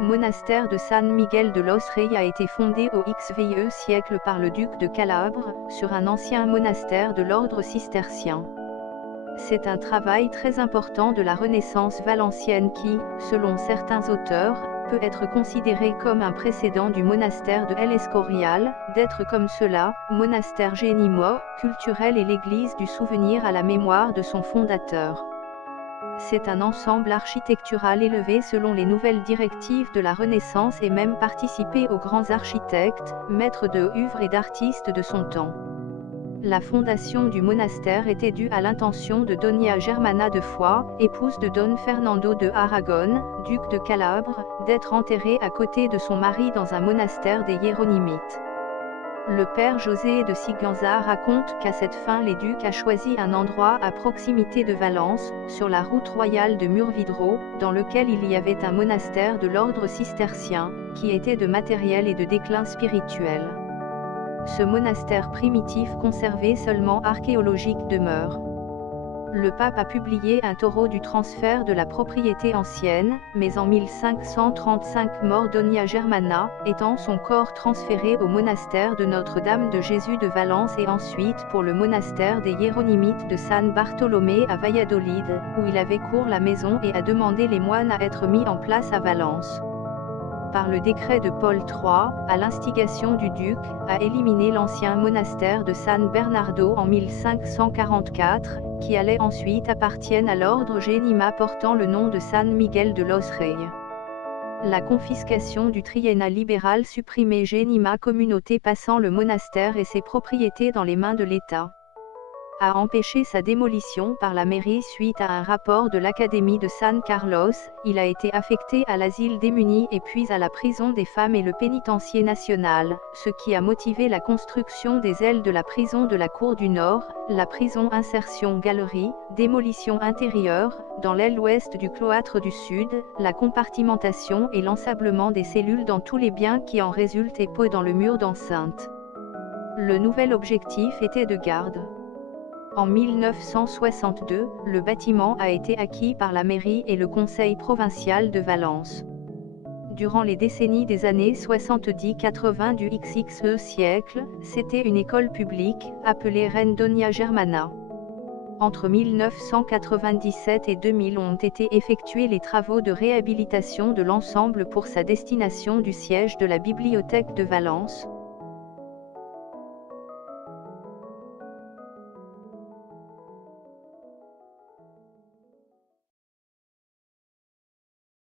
monastère de San Miguel de los Reyes a été fondé au XVIe siècle par le duc de Calabre, sur un ancien monastère de l'ordre cistercien. C'est un travail très important de la Renaissance valencienne qui, selon certains auteurs, peut être considéré comme un précédent du monastère de El Escorial, d'être comme cela, monastère génimois, culturel et l'église du souvenir à la mémoire de son fondateur. C'est un ensemble architectural élevé selon les nouvelles directives de la Renaissance et même participé aux grands architectes, maîtres d'œuvre et d'artistes de son temps. La fondation du monastère était due à l'intention de Doña Germana de Foix, épouse de Don Fernando de Aragon, duc de Calabre, d'être enterrée à côté de son mari dans un monastère des Hiéronymites. Le père José de Siganza raconte qu'à cette fin les ducs a choisi un endroit à proximité de Valence, sur la route royale de Murvidro, dans lequel il y avait un monastère de l'ordre cistercien, qui était de matériel et de déclin spirituel. Ce monastère primitif conservé seulement archéologique demeure. Le pape a publié un taureau du transfert de la propriété ancienne, mais en 1535 mort Doña Germana, étant son corps transféré au monastère de Notre-Dame de Jésus de Valence et ensuite pour le monastère des Hiéronymites de San Bartolomé à Valladolid, où il avait cours la maison et a demandé les moines à être mis en place à Valence. Par le décret de Paul III, à l'instigation du duc, a éliminé l'ancien monastère de San Bernardo en 1544, qui allait ensuite appartienne à l'ordre Génima portant le nom de San Miguel de los Reyes. La confiscation du triennat libéral supprimait Génima, communauté passant le monastère et ses propriétés dans les mains de l'État. A empêché sa démolition par la mairie suite à un rapport de l'Académie de San Carlos, il a été affecté à l'asile démunis et puis à la prison des femmes et le pénitencier national, ce qui a motivé la construction des ailes de la prison de la Cour du Nord, la prison insertion galerie, démolition intérieure, dans l'aile ouest du cloître du Sud, la compartimentation et l'ensablement des cellules dans tous les biens qui en résultent et peu dans le mur d'enceinte. Le nouvel objectif était de garde. En 1962, le bâtiment a été acquis par la mairie et le conseil provincial de Valence. Durant les décennies des années 70-80 du XXe siècle, c'était une école publique, appelée Reine Doña Germana. Entre 1997 et 2000 ont été effectués les travaux de réhabilitation de l'ensemble pour sa destination du siège de la bibliothèque de Valence.